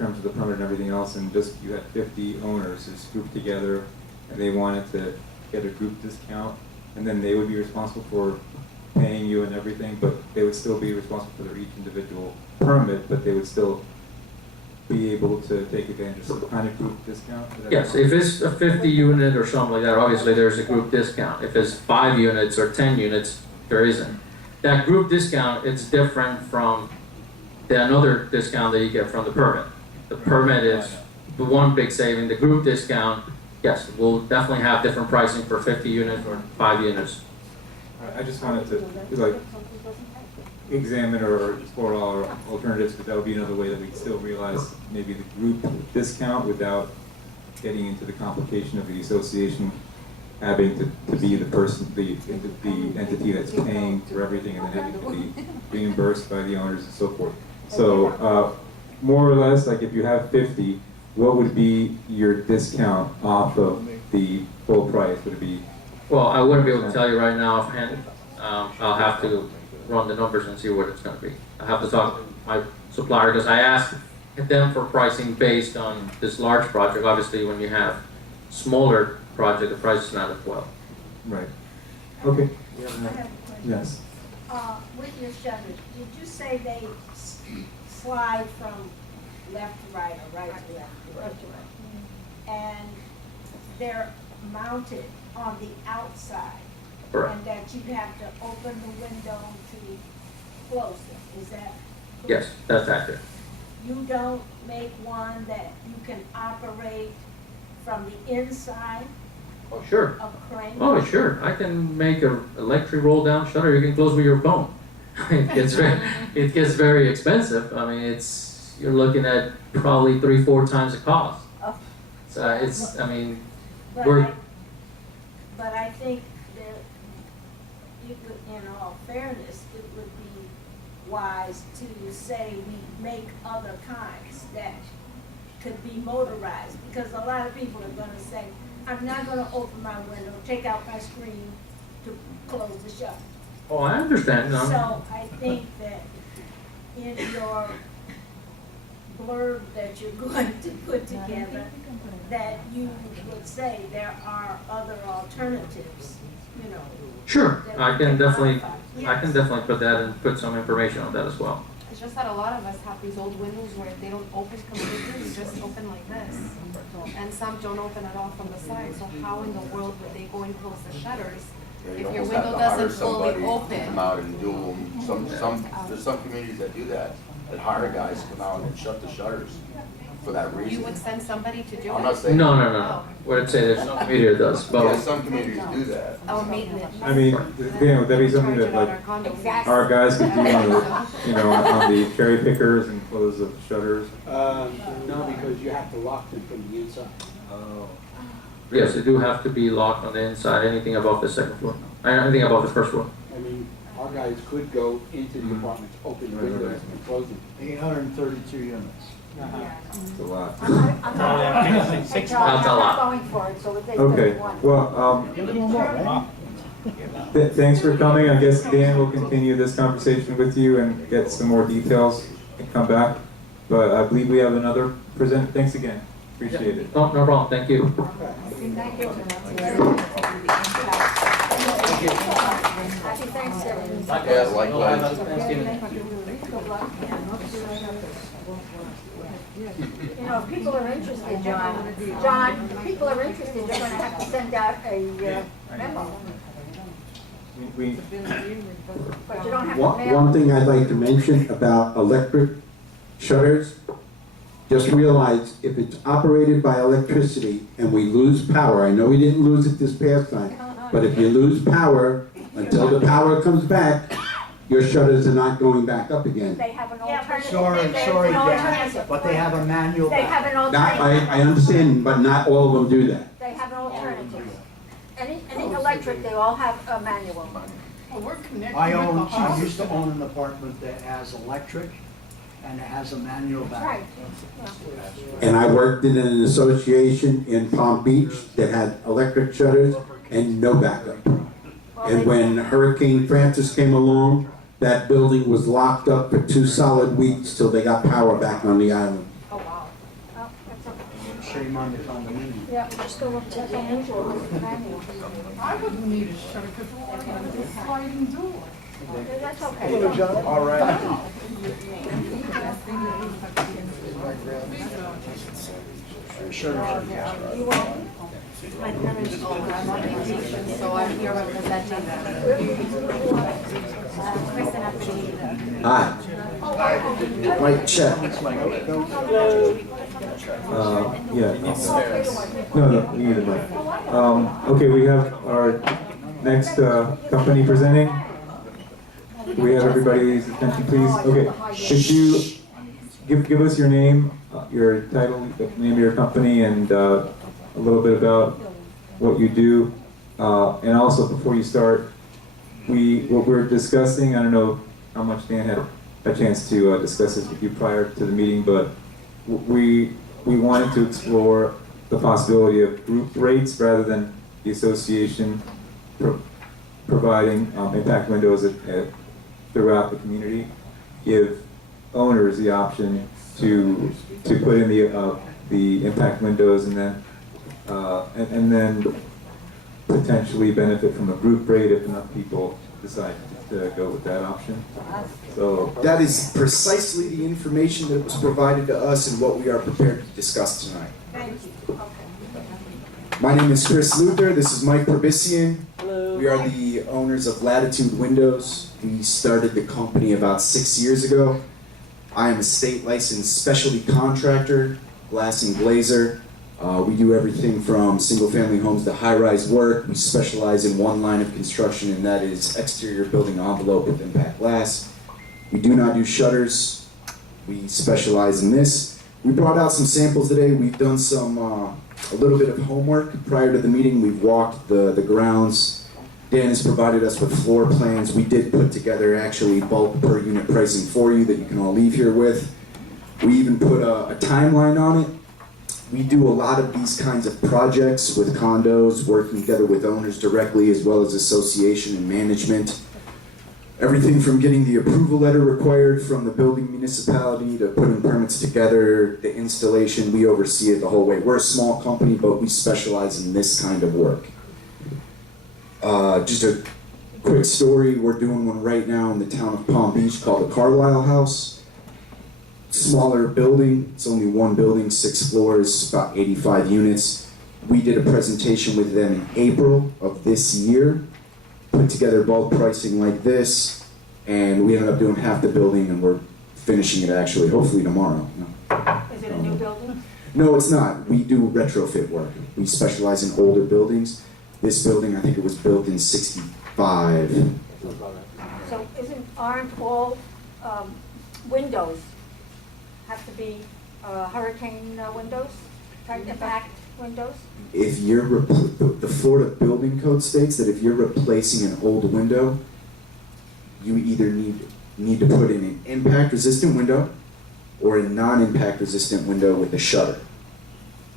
terms of the permit and everything else, and just you had 50 owners who's grouped together, and they wanted to get a group discount, and then they would be responsible for paying you and everything, but they would still be responsible for their each individual permit, but they would still be able to take advantage of some kind of group discount? Yes, if it's a 50 unit or something like that, obviously there's a group discount. If it's 5 units or 10 units, there isn't. That group discount, it's different from another discount that you get from the permit. The permit is the one big saving. The group discount, yes, we'll definitely have different pricing for 50 units or 5 units. I just wanted to, like, examine or explore all our alternatives, because that would be another way that we still realize maybe the group discount without getting into the complication of the association having to be the person, the entity that's paying for everything, and then having to be reimbursed by the owners and so forth. So, more or less, like if you have 50, what would be your discount off of the full price? Would it be? Well, I wouldn't be able to tell you right now offhand. I'll have to run the numbers and see what it's going to be. I have to talk to my supplier, because I asked them for pricing based on this large project. Obviously, when you have smaller project, the price is not as well. Right. Okay. I have a question. Yes. With your shutters, did you say they slide from left to right or right to left? Left to right. And they're mounted on the outside? Correct. And that you have to open the window to close it, is that? Yes, that's accurate. You don't make one that you can operate from the inside Oh, sure. of a crane? Oh, sure. I can make an electric roll down shutter you can close with your phone. It gets very expensive. I mean, you're looking at probably 3-4 times the cost. Oh. So I mean, But we're, but I think that it would, in all fairness, it would be wise to say we make other kinds that could be motorized, because a lot of people are gonna say, I'm not gonna open my window, take out my screen to close the shutter. oh, I understand. So I think that in your blurb that you're going to put together, that you would say there are other alternatives, you know. Sure, that I we can definitely, modify. I can Yes. definitely put that and put some information on that as well. It's just that a lot of us have these old windows where they don't open completely, they just open like this. And some don't open at all from the side, so how in the world would they go and close the shutters Yeah, if you your almost have window to hire doesn't fully somebody to open? come out and do them. There's some communities that do that hire guys to come out and shut the shutters for that You reason. would send somebody to do I'm not it? saying. No. What I'd say there's some media does, Yeah, but some communities do that. Our maintenance. I mean, would that be something that, like, Exactly. our guys could do on the, you know, on the cherry pickers and close the shutters? No, because you have to lock them from the inside. Oh. yes, they do have to be locked on the inside, anything above the second floor, anything above the first floor. I mean, our guys could go into the apartments, open the windows and close them. 832 units. It's a lot. I'm not That's a lot. going for it, so it takes Okay, one. well, Give them more, right? thanks for coming. I guess Dan will continue this conversation with you and get some more details and come back. But I believe we have another present. Thanks again. Appreciate it. No problem, thank you. Thank you. Happy Thanksgiving. Yeah, likewise. You know, if people are interested, John, if people are interested, you're gonna have to send out a memo, We, but you don't have to One mail. thing I'd like to mention about electric shutters, just realize if it's operated by electricity and we lose power, I know we didn't lose it this past time, but if you lose power, until the power comes back, your shutters are not going back up again. They have an alternative. Sorry, They have sorry, an Dan, alternative. but they have a manual They back. have an Not, alternative. I understand, but not all of them do that. They have an alternative. Any electric, they all have a manual. Well, we're connected I used to own an apartment that has electric and it has a manual Right. back. And I worked in an association in Palm Beach that had electric shutters and no backup. And when Hurricane Francis came along, that building was locked up for 2 solid weeks till they got power back on the island. Oh, wow. shame on the condominium. Yeah, we're still up to unusual. I wouldn't need a shutter because we're on a sliding door. That's okay. All right. Sure. You want? My parents own, I'm on vacation, so I'm here representing them. Chris and Anthony. Hi. Mike, check. Yeah. No, we need a mic. Okay, we have our next company presenting. Do we have everybody's attention, please? Okay, could you give us your name, your title, the name of your company, and a little bit about what you do? And also, before you start, what we're discussing, I don't know how much Dan had a chance to discuss this with you prior to the meeting, but we wanted to explore the possibility of group rates rather than the association providing impact windows throughout the community. Give owners the option to put in the impact windows and then potentially benefit from a group rate if enough people decide to go with that option. So That is precisely the information that was provided to us and what we are prepared to discuss tonight. Thank you. Okay. My name is Chris Luther. This is Mike Probisian. We are the owners of Latitude Windows. We started the company about 6 years ago. I am a state licensed specialty contractor, glass and glazer. We do everything from single-family homes to high-rise work. We specialize in one line of construction, and that is exterior building envelope with impact glass. We do not do shutters. We specialize in this. We brought out some samples today. We've done a little bit of homework prior to the meeting. We've walked the grounds. Dan has provided us with floor plans. We did put together actually bulk per unit pricing for you that you can all leave here with. We even put a timeline on it. We do a lot of these kinds of projects with condos, working together with owners directly as well as association and management. Everything from getting the approval letter required from the building municipality to putting permits together, the installation, we oversee it the whole way. We're a small company, but we specialize in this kind of work. Just a quick story, we're doing one right now in the town of Palm Beach called the Carlisle House. Smaller building, it's only one building, 6 floors, about 85 units. We did a presentation with them in April of this year, put together bulk pricing like this, and we ended up doing half the building and we're finishing it actually, hopefully tomorrow. Is it a new building? No, it's not. We do retrofit work. We specialize in older buildings. This building, I think it was built in '65. So aren't all windows have to be hurricane windows, type impact windows? If you're, the Florida Building Code states that if you're replacing an old window, you either need to put in an impact-resistant window or a non-impact resistant window with a shutter.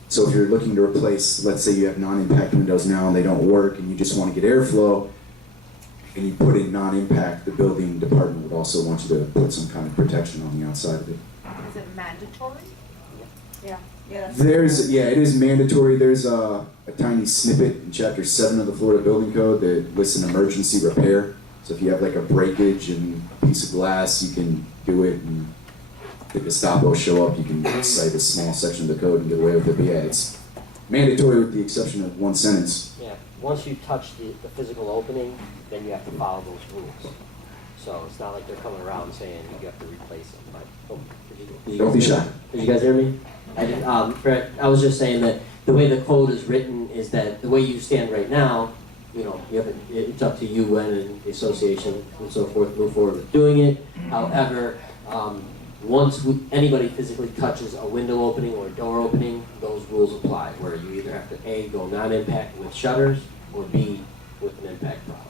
So if you're looking to replace, let's say you have non-impact windows now and they don't work and you just want to get airflow, and you put in non-impact, the building department would also want you to put some kind of protection on the outside of it. Is it mandatory? Yeah. It is mandatory. There's a tiny snippet in Chapter 7 of the Florida Building Code that lists an emergency repair. So if you have like a breakage and a piece of glass, you can do it, and the Gestapo show up, you can cite a small section of the code and get away with it. But yeah, it's mandatory with the exception of one sentence. Yeah, once you touch the physical opening, then you have to follow those rules. So it's not like they're coming around saying you have to replace them. But, Don't be shy. Did you guys hear me? I was just saying that the way the code is written is that the way you stand right now, you know, it's up to you and the association and so forth move forward with doing it. However, once anybody physically touches a window opening or a door opening, those rules apply, where you either have to A, go non-impact with shutters, or B, with an impact product.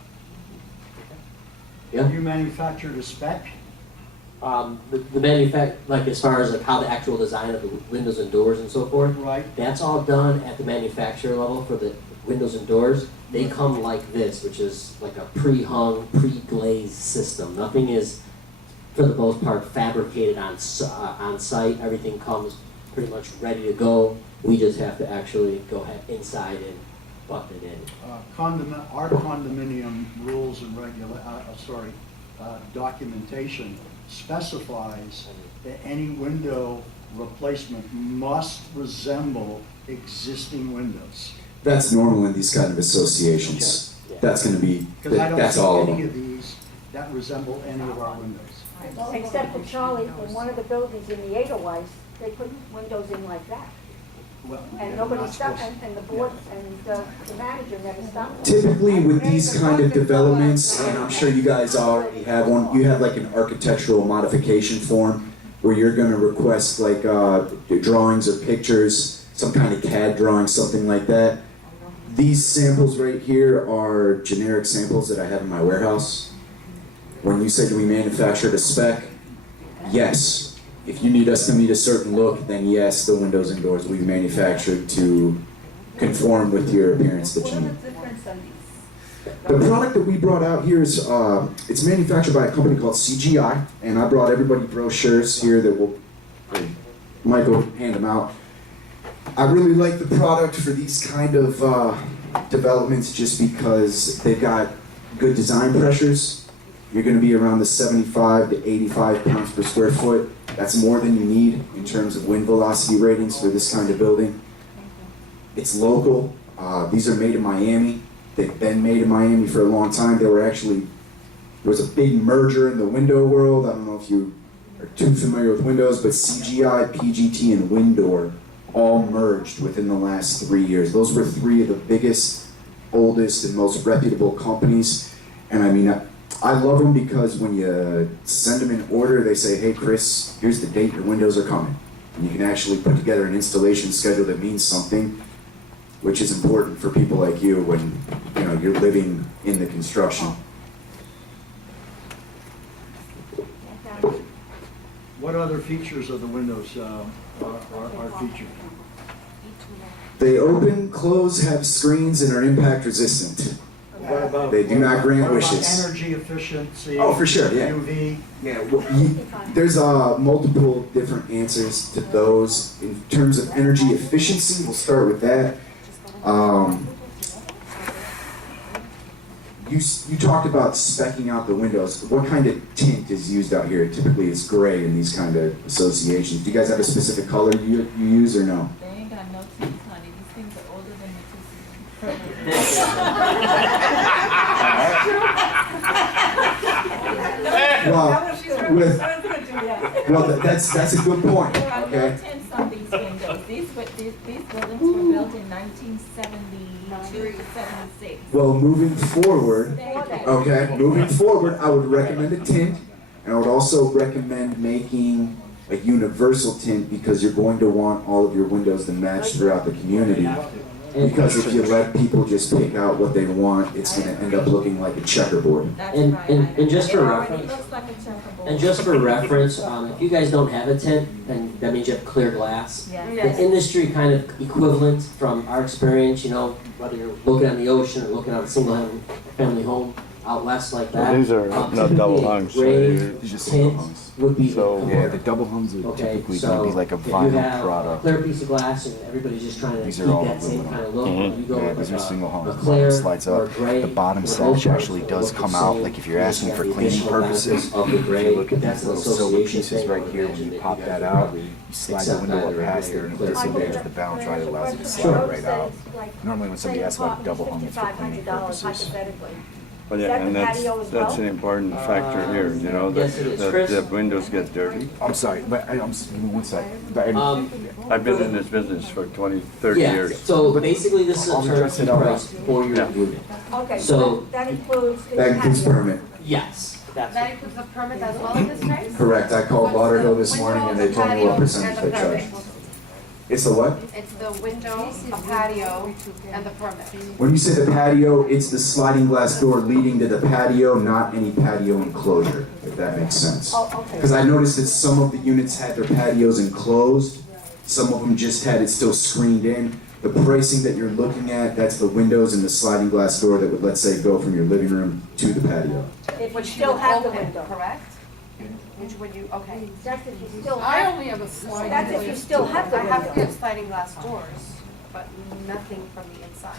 Yeah? You manufacture the spec? The like as far as like how the actual design of the windows and doors and so forth, Right. that's all done at the manufacturer level for the windows and doors. They come like this, which is like a pre-hung, pre-glazed system. Nothing is, for the most part, fabricated on site. Everything comes pretty much ready to go. We just have to actually go ahead inside and button it in. Our condominium rules and documentation specifies that any window replacement must resemble existing windows. That's normal in these kind of associations. Yeah. That's gonna be, Because I don't that's see all of any them. of these that resemble any of our windows. Except for Charlie, in one of the buildings in the Edelweiss, they put windows in like that. Well, And they're nobody not stopped, supposed- and the board, and the manager never stopped. Typically with these kind of developments, and I'm sure you guys already have one, you have like an architectural modification form where you're gonna request like drawings or pictures, some kind of CAD drawing, something like that. These samples right here are generic samples that I have in my warehouse. When you say do we manufacture to spec, yes. If you need us to meet a certain look, then yes, the windows and doors will be manufactured to conform with your appearance that you need. The product that we brought out here is, it's manufactured by a company called CGI, and I brought everybody brochures here that will, Michael, hand them out. I really like the product for these kind of developments just because they've got good design pressures. You're gonna be around the 75 to 85 pounds per square foot. That's more than you need in terms of wind velocity ratings for this kind of building. It's local. These are made in Miami. They've been made in Miami for a long time. There was a big merger in the window world. I don't know if you are too familiar with windows, but CGI, PGT, and Windor all merged within the last 3 years. Those were three of the biggest, oldest, and most reputable companies. And I mean, I love them because when you send them in order, they say, hey Chris, here's the date your windows are coming. And you can actually put together an installation schedule that means something, which is important for people like you when you're living in the construction. What other features of the windows are featured? They open, close, have screens, and are impact resistant. What about? They do not grant what about wishes. Energy efficiency? Oh, for sure, yeah. UV? Yeah, well, there's multiple different answers to those. In terms of energy efficiency, we'll start with that. You talked about specking out the windows. What kind of tint is used out here? Typically it's gray in these kind of associations. Do you guys have a specific color you use or no? They ain't got no teeth, honey. These things are older than Well, that's a good point, There are no okay? tints on these windows. These buildings were built in 1972 to 76. Well, moving forward, Thank you. okay, moving forward, I would recommend a tint, and I would also recommend making a universal tint because you're going to want all of your windows to match throughout the community. Because if you let people just pick out what they want, it's going to end up looking like a checkerboard. That's And- right. and just It for already reference- looks like a checkerboard. And just for reference, if you guys don't have a tent, then that means you have clear glass. Yes. The industry kind of equivalent from our experience, whether you're looking at the ocean or looking at a single family home out west like that. These are not typically double a hungs, gray right? These are single tint hungs. would be So- the Yeah, color. the double hungs are Okay, typically so gonna be like a if you vinyl have a product. clear piece of glass and everybody's just trying to These keep are all that same aluminum. kind of look, Mhm. you go Yeah, with these are like single a hungs. The clear bottom slides or up. gray. The bottom for sash most parts, actually it'll does look the come out, same. like if you're You asking just for have the cleaning additional purposes. benefits of the If gray. you look at That's these an little silver association pieces thing. right I would here, when imagine you that pop guys that would out, probably you slide the accept window either up gray past or there and it clear. disadvantages the bounce, right? It allows you to Sure. slide right out. Normally when somebody asks about a double hung, it's for cleaning purposes. Hypothetically. Well, Is yeah, that and the that's, patio as that's an well? important factor here, yes, it is. that Chris? the windows get dirty. I'm sorry, but give me one sec. But I've been in this business for 20, 30 Yeah, years. so basically this is a I'll address turnkey it all price for your Yeah. unit. Okay, So- so that includes the That includes patio. permit. Yes, that's That includes the permit as well in this price? Correct, I called Lauderhill this morning and they told me what percentage they charge. It's the what? It's the window, a patio, and the permit. When you say the patio, it's the sliding glass door leading to the patio, not any patio enclosure, if that makes sense. Oh, okay. Because I noticed that some of the units had their patios enclosed, some of them just had it still screened in. The pricing that you're looking at, that's the windows and the sliding glass door that would, let's say, go from your living room to the patio. If you Which still would have the open, window. correct? Which would you, okay. That's if you still I have, only have a sliding. that's if you still have the I have window. sliding glass doors, but nothing from the inside.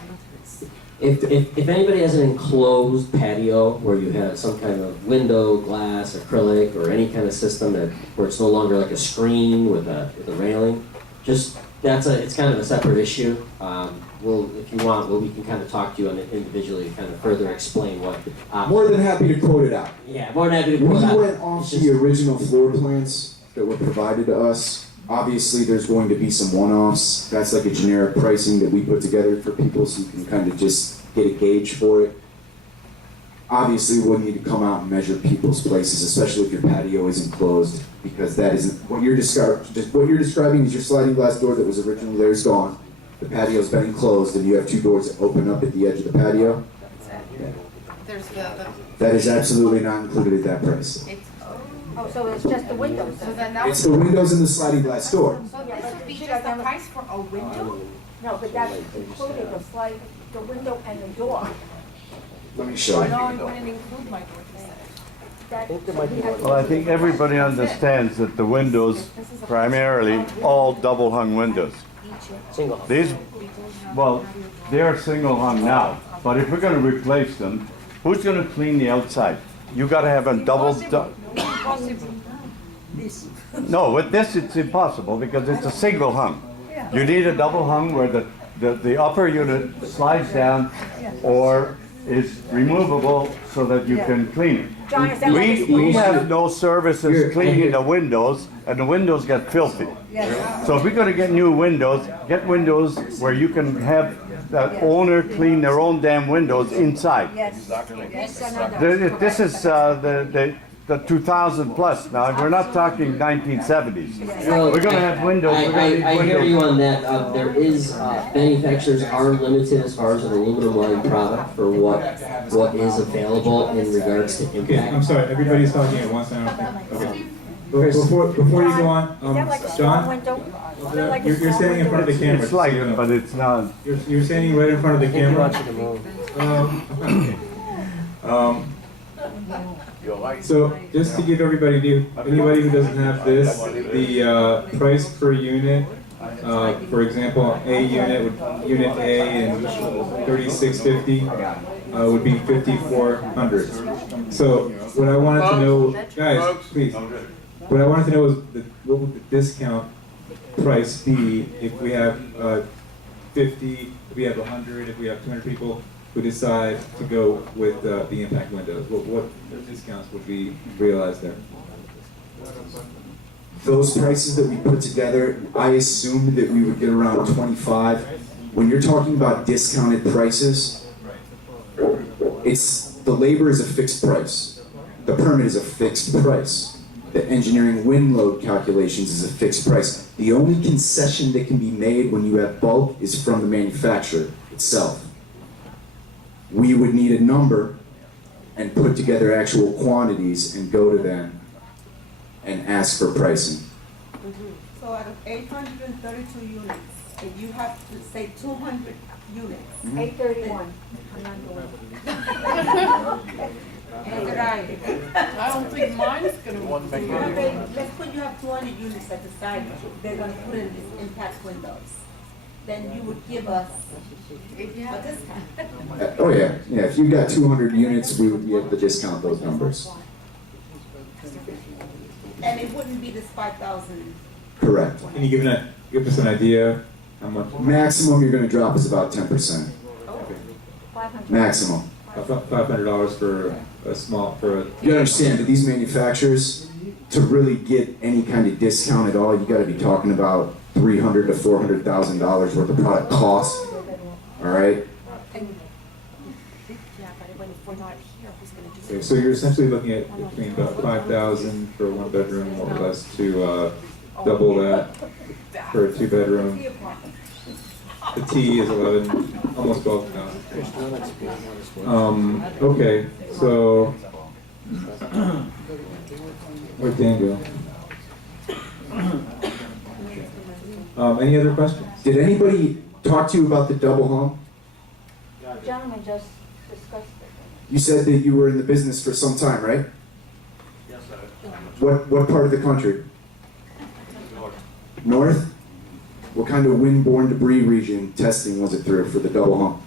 If anybody has an enclosed patio where you have some kind of window, glass, acrylic, or any kind of system that, where it's no longer like a screen with a railing, just, it's kind of a separate issue. If you want, we can kind of talk to you on it individually, kind of further explain what. More than happy to quote it out. Yeah, more than happy to We quote out. went off the original floor plans that were provided to us. Obviously, there's going to be some one-offs. That's like a generic pricing that we put together for people so you can kind of just get a gauge for it. Obviously, we'll need to come out and measure people's places, especially if your patio isn't closed, because that isn't what you're describing is your sliding glass door that was originally there is gone. The patio's been enclosed, and you have two doors that open up at the edge of the patio. There's That is absolutely not included at that price. Oh, so it's just the windows. So then that It's the windows and the sliding glass door. So this would be just the price for a window? No, but that's including the slide, the window and the door. Let me show you. No, it wouldn't include my door, you said. That, Well, I think everybody understands that the windows primarily all double hung windows. Single. These, well, they're single hung now, but if we're gonna replace them, who's gonna clean the outside? You gotta have a double. No, with this it's impossible because it's a single hung. You need a double hung where the upper unit slides down or is removable so that you can clean it. John, is that like a We small have no services cleaning the windows, and the windows get filthy. So if we're gonna get new windows, get windows where you can have the owner clean their own damn windows inside. Yes. This is the 2000 plus now, we're not talking 1970s. Well, We're gonna have windows, we're gonna need I hear you windows. on that. There is, manufacturers are limited as far as an aluminum line product for what is available in regards to Okay, I'm impact. sorry, everybody's talking at once, I don't think, okay. Before you go on, Is that like a small John, window? Is that like a you're small standing in front of the window? camera. It's like it, but it's not. You're standing right in front of the camera. So, just to give everybody, anybody who doesn't have this, the price per unit, for example, unit A and 3650 would be 5400. So, what I wanted to know, guys, please, what I wanted to know is what would the discount price be if we have 50, if we have 100, if we have 200 people who decide to go with the impact windows? What discounts would be realized there? Those prices that we put together, I assumed that we would get around 25. When you're talking about discounted prices, the labor is a fixed price. The permit is a fixed price. The engineering wind load calculations is a fixed price. The only concession that can be made when you have bulk is from the manufacturer itself. We would need a number and put together actual quantities and go to them and ask for pricing. So out of 832 units, if you have to say 200 units. 831. I'm not going. I don't think mine's gonna be. Let's put you have 200 units at the side, they're gonna put in these impact windows. Then you would give us a discount. Oh yeah, if you got 200 units, we would be able to discount those numbers. And it wouldn't be this 5,000. Correct. Can you give us an idea how much? Maximum you're gonna drop is about 10%. Maximum. $500 for a small, You understand, that these manufacturers, to really get any kind of discount at all, you gotta be talking about $300,000 to $400,000 worth of product cost, all right? okay, so you're essentially looking at between about 5,000 for a one bedroom, more or less, to double that for a two bedroom. The T is 11, almost 12,000. Okay, so where'd Dan go? Any other questions? Did anybody talk to you about the double hung? The gentleman just discussed it. You said that you were in the business for some time, right? Yes, sir. What part of the country? North? What kind of windborne debris region testing was it through for the double hung?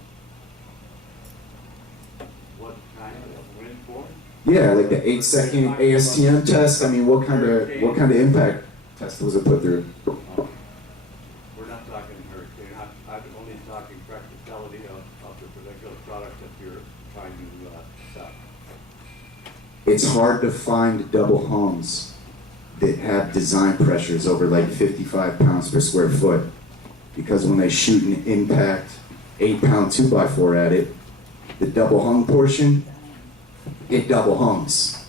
What kind of windborne? Yeah, like the 8-second ASTM test. I mean, what kind of impact test was it put through? We're not talking hurricane, I'm only talking practicality of the particular product that you're trying to sell. It's hard to find double hungs that have design pressures over like 55 pounds per square foot. Because when they shoot an impact 8-pound 2x4 at it, the double hung portion, it double hungs.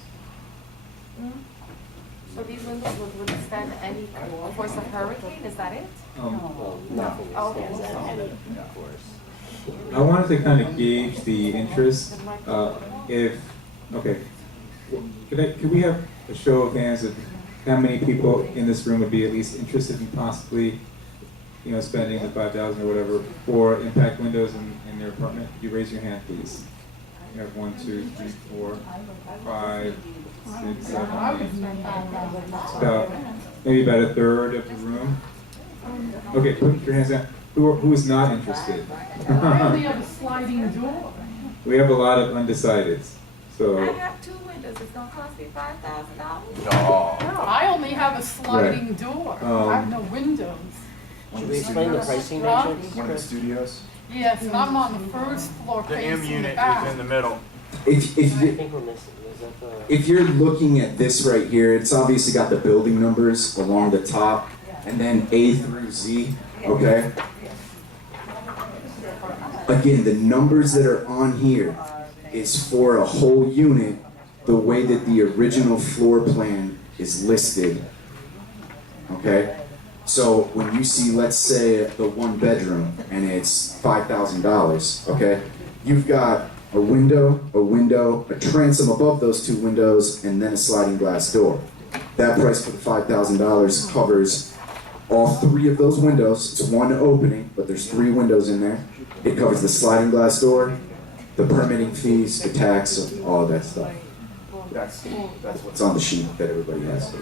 So these windows would withstand any force of hurricane, is that it? Nothing Okay. stands at any force. I wanted to kind of gauge the interest, could we have a show of hands of how many people in this room would be at least interested in possibly, spending the 5,000 or whatever for impact windows in their apartment? Could you raise your hand, please? You have 1, 2, 3, 4, 5, 6, 7, 8. It's maybe about a third of the room. Okay, put your hands down. Who is not interested? I only have a sliding door. We have a lot of undecideds. So I have 2 windows, it's gonna cost me $5,000? No, I only have a sliding door. I have no windows. Should we explain the pricing Huh? matrix? One of the studios. Yes, and I'm on the first floor facing the back. middle. If I you, think we're missing, is that the? if you're looking at this right here, it's obviously got the building numbers along the top, and then A through Z, okay? Again, the numbers that are on here is for a whole unit, the way that the original floor plan is listed, okay? So when you see, let's say, the 1 bedroom, and it's $5,000, okay? You've got a window, a transom above those 2 windows, and then a sliding glass door. That price for the $5,000 covers all 3 of those windows. It's 1 opening, but there's 3 windows in there. It covers the sliding glass door, the permitting fees, the tax, all of that stuff. That's what's on the sheet that everybody has.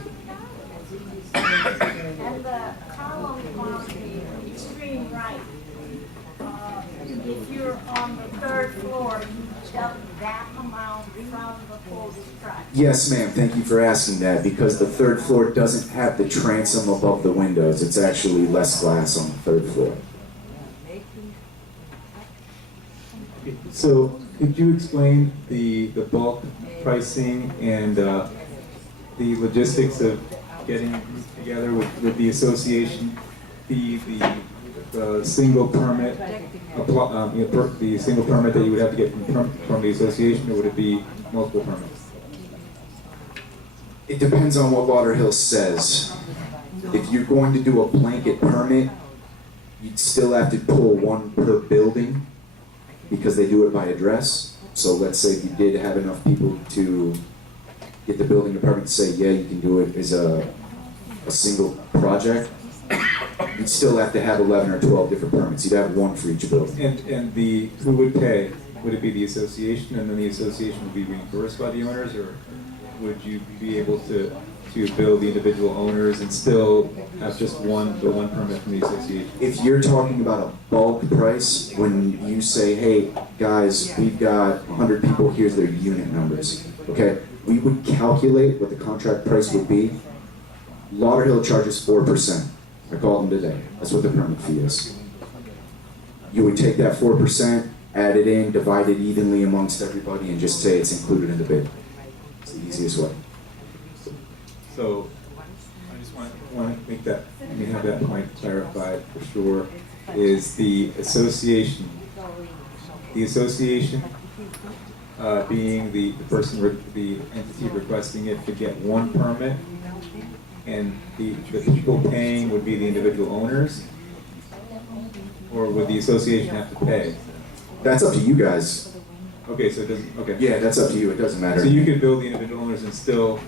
And the column on the extreme right, if you're on the 3rd floor, you deduct that amount from the quoted price. Yes, ma'am, thank you for asking that, because the 3rd floor doesn't have the transom above the windows. It's actually less glass on the 3rd floor. So could you explain the bulk pricing and the logistics of getting a group together with the association, the single permit, the single permit that you would have to get from the association, or would it be multiple permits? It depends on what Lauderhill says. If you're going to do a blanket permit, you'd still have to pull 1 per building, because they do it by address. So let's say you did have enough people to get the building department to say, yeah, you can do it as a single project, you'd still have to have 11 or 12 different permits. You'd have 1 for each building. And who would pay? Would it be the association, and then the association would be reimbursed by the owners, or would you be able to bill the individual owners and still have just the one permit from the association? If you're talking about a bulk price, when you say, hey, guys, we've got 100 people, here's their unit numbers, okay? We would calculate what the contract price would be. Lauderhill charges 4%. I called them today. That's what the permit fee is. You would take that 4%, add it in, divide it evenly amongst everybody, and just say it's included in the bid. It's the easiest way. So I just want to make that, have that point clarified for sure, is the association being the person, the entity requesting it to get 1 permit, and the people paying would be the individual owners, or would the association have to pay? That's up to you guys. Okay, so it doesn't, okay. Yeah, that's up to you. It doesn't matter. So you could bill the individual owners and still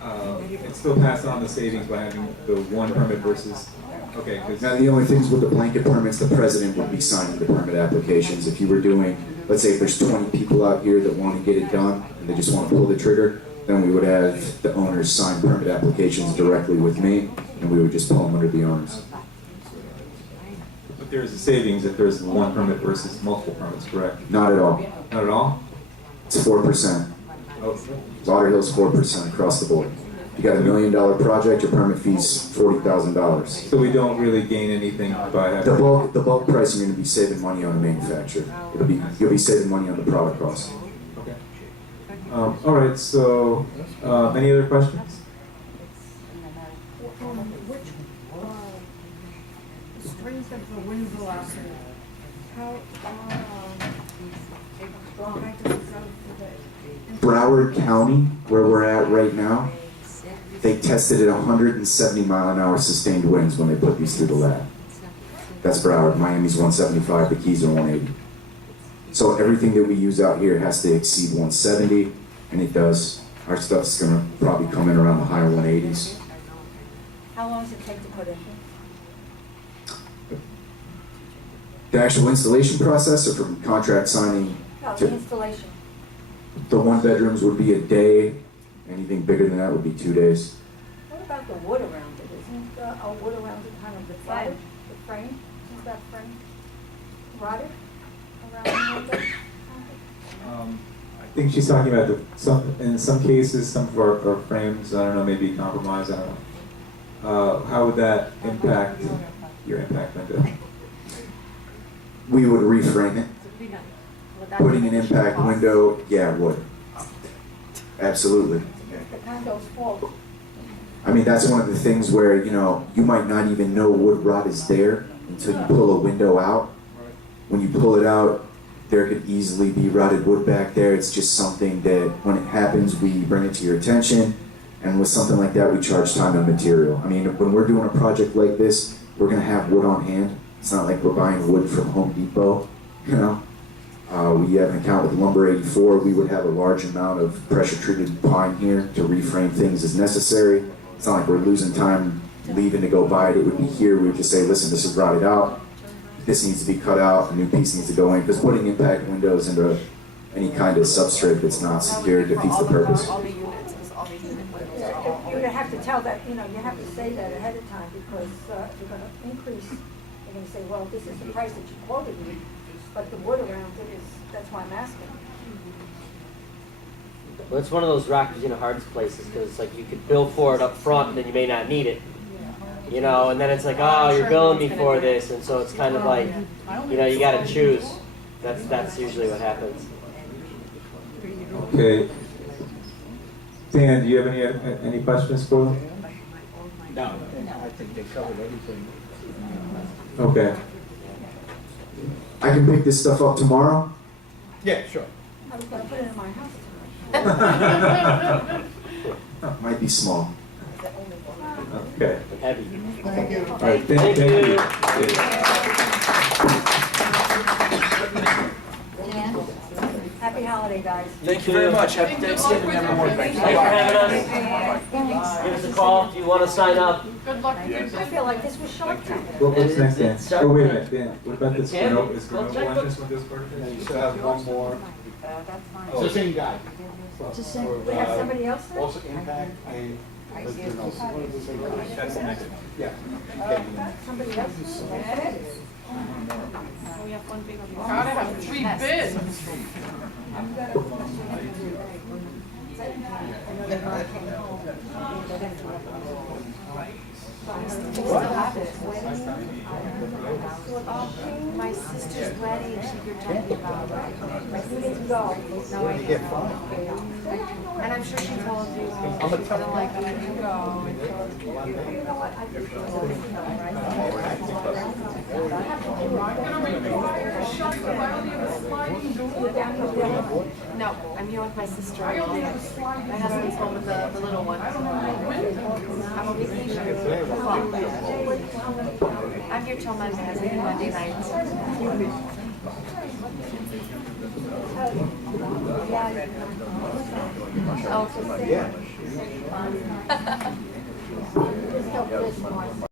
pass on the savings by having the 1 permit versus, okay. Now, the only things with the blanket permits, the president would be signing the permit applications. If you were doing, let's say if there's 20 people out here that want to get it done, and they just want to pull the trigger, then we would have the owners sign permit applications directly with me, and we would just pull them under the owners. But there's a savings if there's one permit versus multiple permits, correct? Not at all. Not at all? It's 4%. Oh, Lauderhill's 4% across the board. You got $1 million project, your permit fee's $40,000. so we don't really gain anything by having. The bulk pricing, you're gonna be saving money on the manufacturer. You'll be saving money on the product cost. Okay. All right, so, any other questions? Which, the strength of the wind velocity, how, Broward County, where we're at right now, they tested at 170 mile an hour sustained winds when they put these through the lab. That's Broward. Miami's 175, the Keys are 180. So everything that we use out here has to exceed 170, and it does. Our stuff's gonna probably come in around the higher 180s. How long does it take to put in? The actual installation process, or from contract signing No, the to installation. the one bedrooms would be a day. Anything bigger than that would be 2 days. What about the wood around it? Isn't a wood around it kind of the frame? The frame? Is that frame rotted around the window? I think she's talking about in some cases, some of our frames, I don't know, maybe compromised, I don't know. How would that impact your impact window? We would reframe it. Putting an impact window, yeah, it would. Absolutely. The condo's full. I mean, that's one of the things where, you know, you might not even know wood rot is there until you pull a window out. When you pull it out, there could easily be rotted wood back there. It's just something that when it happens, we bring it to your attention. And with something like that, we charge time and material. I mean, when we're doing a project like this, we're gonna have wood on hand. It's not like we're buying wood from Home Depot, you know? We have an account with Lumber 84. We would have a large amount of pressure-treated pine here to reframe things as necessary. It's not like we're losing time leaving to go buy it. It would be here. We would just say, listen, this is rotted out. This needs to be cut out. A new piece needs to go in. Because putting impact windows into any kind of substrate that's not secure defeats the purpose. all the units, it's all the unit windows. You have to tell that, you know, you have to say that ahead of time because you're gonna increase, you're gonna say, well, this is the price that you quoted me, but the wood around it is, that's why I'm asking. Well, it's one of those rock, hard places, because like you could bill for it up front and then you may not need it. You know, and then it's like, oh, you're billing me for this, and so it's kind of like, you gotta choose. That's usually what happens. Okay. Dan, do you have any questions for them? No, I think they covered everything. Okay. I can pick this stuff up tomorrow. Yeah, sure. I was gonna put it in my house tonight. Might be small. Okay. Heavy. Thank you. All right, thank you. Happy holiday, guys. Thank you very much. Happy Thanksgiving, everyone. Thanks for having us. Give us a call if you want to sign up. Good luck. I feel like this was Shark Tank. What's next, Dan? It's Oh, wait a minute, Dan. What about this? Yeah. Renault- Is Well, Renault check one book. just with this part of And it? you still have one more. It's the same guy. We have somebody else there? Also impact and. That's the next one. Yeah. Somebody else? We have one big. Gotta have 3 bids. My sister's wedding, you're talking about, right? You didn't go. No, I didn't. And I'm sure she told you, she's gonna like you to go. No, I'm here with my sister. My husband's home with the little one. I'm on vacation. I'm here till Monday, I leave Monday night. Oh, There's no Christmas.